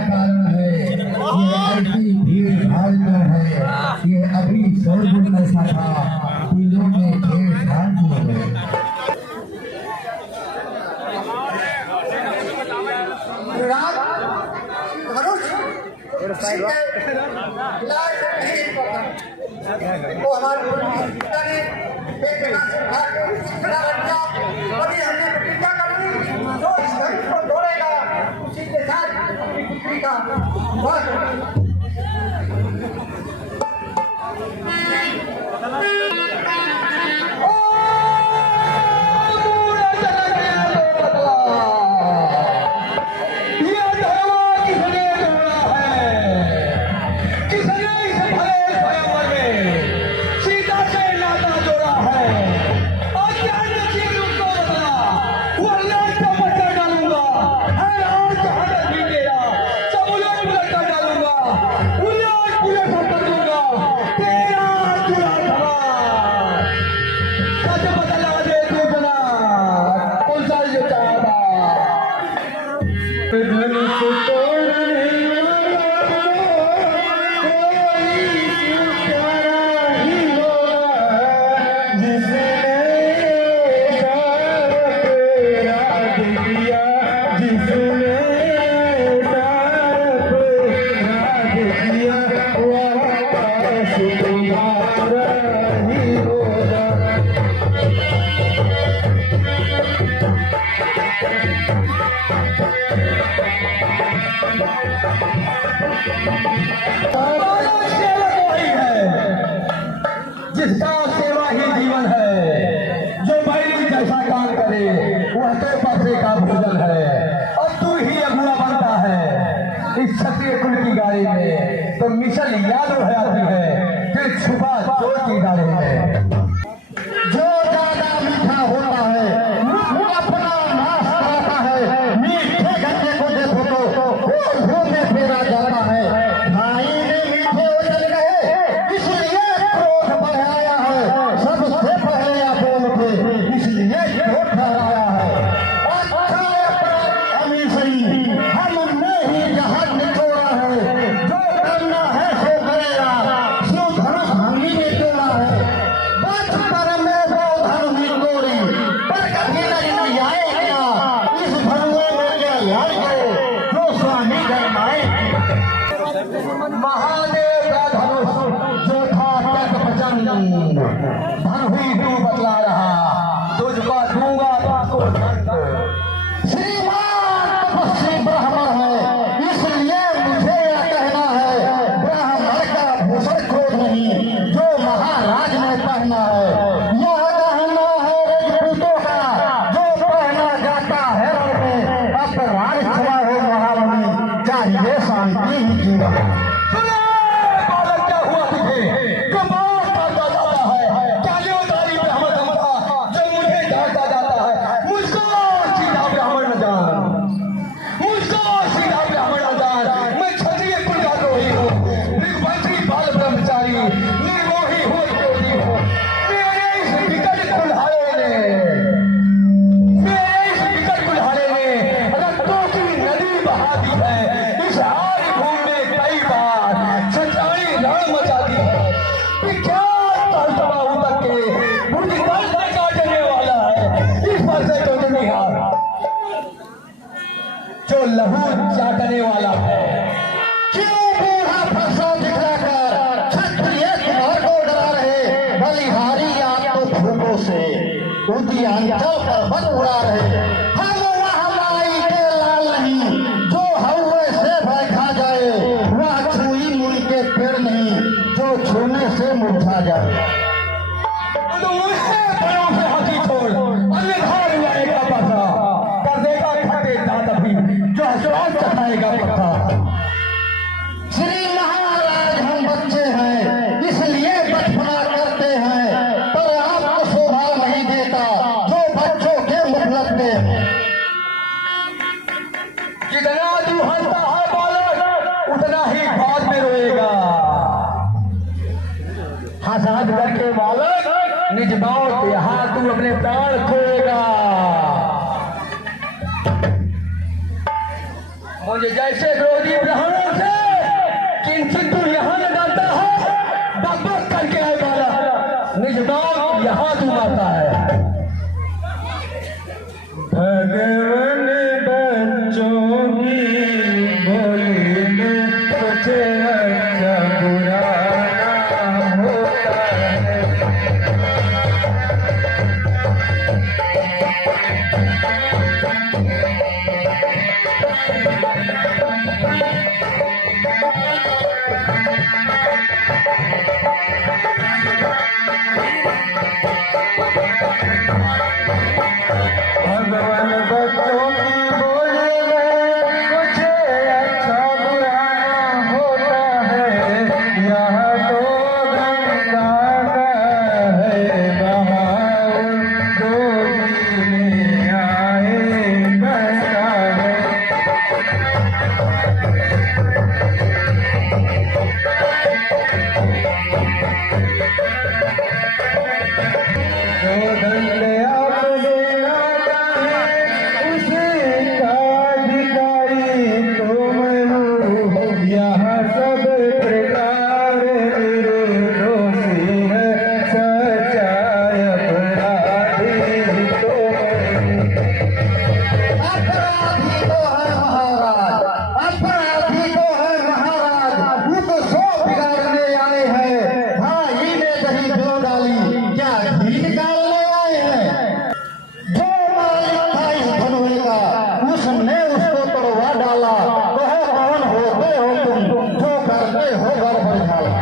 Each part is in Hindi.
कारण है, ये ऐसी भीड़ भाड़ में है, ये अभी शोरगुल ऐसा था, दिलों में छेड़छाड़ हो गए। वो हमारे पिता ने अभी हमने प्रतिज्ञा कर ली, जो इस धनुष को तोड़ेगा उसी के साथ अपनी पुत्री का विवाह जिसका सेवा ही जीवन है, जो बैली जैसा काम करे वह तो पैसे का भोजन है। और तू ही अगुआ बनता है इस क्षत्रिय कुल की गाड़ी में, तो मिशन याद हो जाती है फिर छुपा चोर की गाड़ी में। जो ज्यादा मीठा होता है वो अपना नाश कराता है, मीठे गन्ने को देखो तो घूमने फिरा जाता है। भाई ने मीठे उछल गए इसलिए क्रोध बढ़ाया है, सबसे पहले बोल के इसलिए क्रोध बढ़ाया है। हम ही जहाज निचोड़ा है, जो करना है सो करेगा, शिव धनुष भंगी में तोड़ा है। बचपन में वो धनुष निचोड़ी पर कभी नहीं आएगा, इस भंगे में क्या यार जो स्वामी गरमाए। महादेव का धनुष जो था तक वचन धन हुई तू बतला रहा, तुझको दूंगा तुझको श्रीमान तपस्वी ब्राह्मण है, इसलिए मुझे यह कहना है ब्राह्मण का भूषण क्रोध नहीं जो महाराज ने पहना है। यह कहना है रजपूतों का जो पहना जाता है रण में, अपराध क्षमा हो महामुनि चाहिए शांति ही जीवन। जो लहू चाटने वाला है, क्यों बूढ़ा फरसा दिखलाकर क्षत्रिय कुमार को डरा रहे, बलिहारी आपको फूलों से उनकी अंचल पर बन उड़ा रहे। हम वह माई के लाल नहीं जो हवा से बैठा जाए, वह छुई मुड़ी के पेड़ नहीं जो छूने से मुरझा जाए। श्री महाराज हम बच्चे हैं इसलिए बचपना करते हैं, पर आपको शोभा नहीं देता जो बच्चों के मुख लगते हैं। जितना तू हंसता है बालक उतना ही बाद में रोएगा। हंसाद करके बालक निज मौत यहाँ तू अपने प्राण खोएगा। मुझे जैसे विरोधी ब्राह्मणों से किंचित तू यहाँ लगाता है, बकबक करके आए वाला निज नाम यहाँ तू आता है। भगवान बच्चों की बोली में कुछ अच्छा बुरा ना होता है। भगवान बच्चों की बोली में कुछ अच्छा बुरा ना होता है। यहाँ तो गंगा है बहाव, डोली में आए बहता है। जो दंड आप देना चाहे उसी का अधिकारी तुम हो। यहाँ सब प्रकार निर्दोषी है, सच्चाई अपराधी तुम हो। अपराधी तो है महाराज, अपराधी तो है महाराज। वो तो सो बिगाड़ने आए हैं, भाई ने दही दो डाली, क्या घी निकालने आए हैं। जो मालिक था इस धनुए का, उसने उसको तोड़वा डाला। कहो कौन होते हो तुम, जो करते हो गड़बड़ झाला।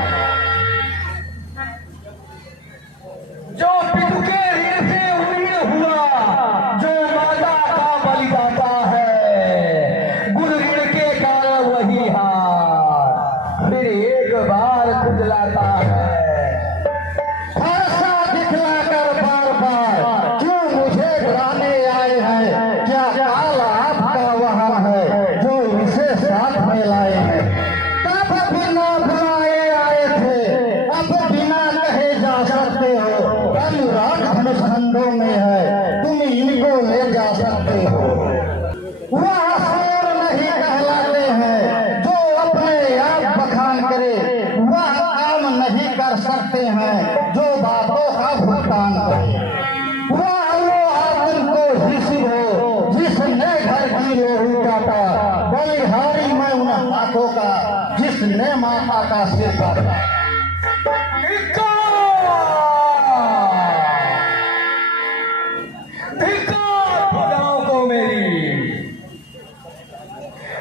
जो पितु के ऋण से उड़ीण हुआ, जो माता का बलिदाता है, गुरु ऋण के कारण वही हार फिर एक बार खुजलाता है। फरसा दिखलाकर बार बार क्यों मुझे डराने आए हैं। क्या काल आपका वहाँ है, जो इसे साथ में लाए हैं। तब बिना बुलाए आए थे, अब बिना कहे जा सकते हो। अनुराग धनुष खंडों में है, तुम इनको ले जा सकते हो। वह शोर नहीं कहलाते हैं, जो अपने आप बखान करे। वह काम नहीं कर सकते हैं, जो बातों का भुगतान करे। वह वो आदमी को हिस्सी हो, जिसने घर की लोहू काटा। बलिहारी मैं उन हाथों का, जिसने माता का सिर काटा। धिक्कार भुजाओं को मेरी,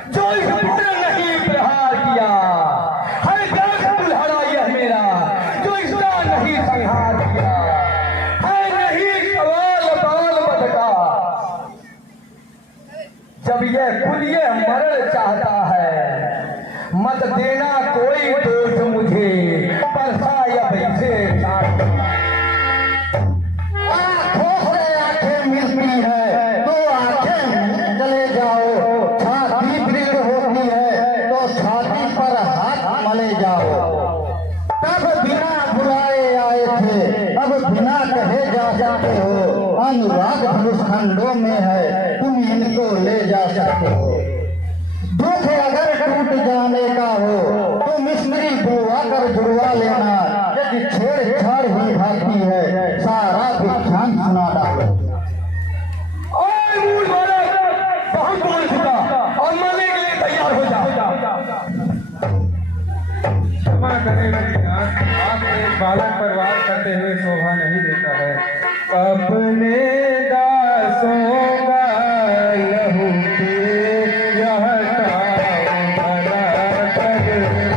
जो इस पुत्र नहीं प्रहार किया। हर ग्रास दुल्हरा यह मेरा, जो इसका नहीं संहार किया। है नहीं सवाल बाल बदका, जब यह खुद ये मरण चाहता है। मत देना कोई दोष मुझे, परसा या वैसे आंखों से आंखें मिलती है तो आंखें चले जाओ। छाती दृढ़ होती है तो छाती पर हाथ मले जाओ। तब बिना बुलाए आए थे, अब बिना कहे जा सकते हो। अनुराग धनुष खंडों में है, तुम इनको ले जा सकते हो। दुख अगर टूट जाने का हो तो मिस्त्री बुलवा कर जुड़वा लेना। यदि छेड़छाड़ ही भाती है, सारा विख्यान सुना डालो। और मूल बालक बहुत बोल चुका, और मरने के लिए तैयार हो जा। क्षमा करें मेरी नाथ, आप एक बालक पर वार करते हुए शोभा नहीं देता है। अपने दासों का लहू के यह ताव भला कर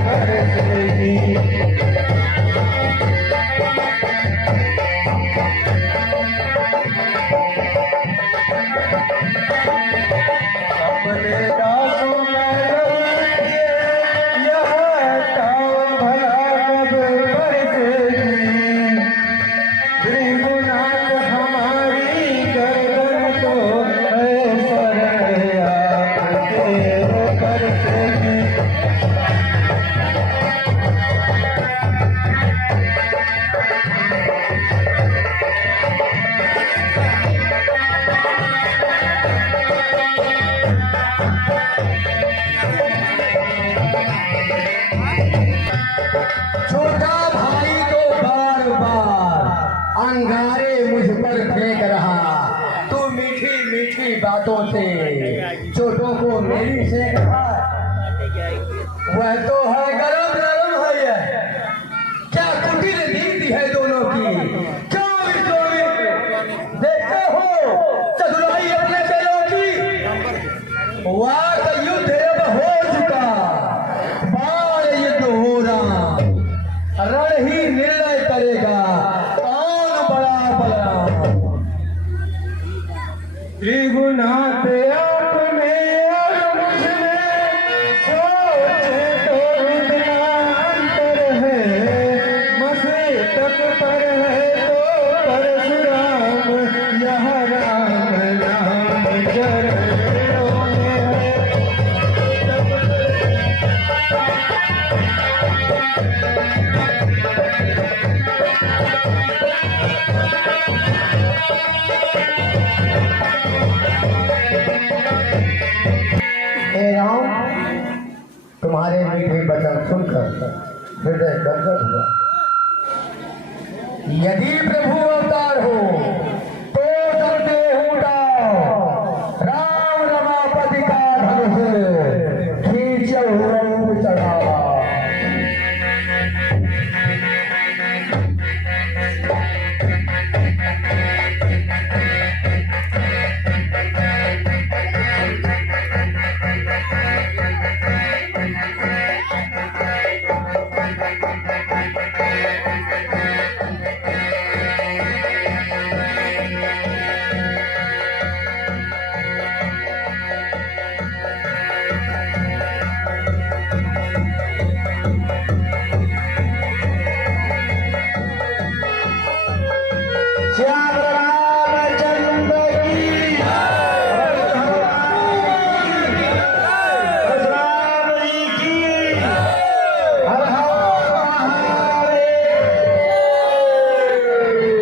बरसेगी। अपने दासों का लहू के यह ताव भला कब बरसेगी। त्रिगुणात हमारी कन्याओं, तुम्हारे मीठे वचन सुनकर हृदय गदगद हुआ। यदि प्रभु अवतार हो